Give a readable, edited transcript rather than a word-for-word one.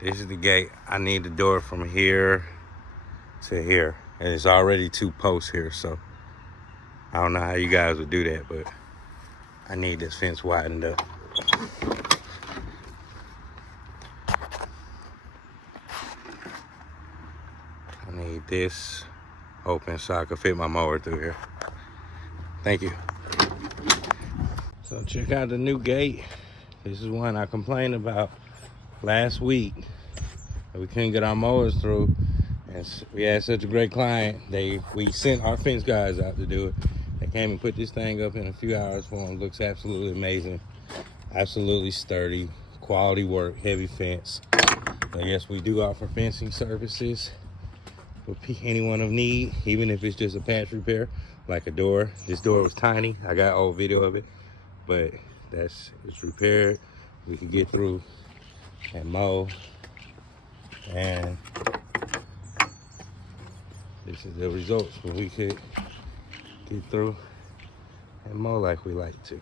This is the gate. I need the door from here to here. And it's already 2 posts here, so I don't know how you guys would do that, but I need this fence widened up. I need this open so I can fit my mower through here. Thank you. So check out the new gate. This is one I complained about last week. We couldn't get our mowers through. And we had such a great client. We sent our fence guys out to do it. They came and put this thing up in a few hours for them. Looks absolutely amazing. Absolutely sturdy. Quality work, heavy fence. So yes, we do offer fencing services for anyone of need, even if it's just a patch repair, like a door. This door was tiny. I got old video of it, but it's repaired. We could get through and mow. And this is the results when we could get through and mow like we like to.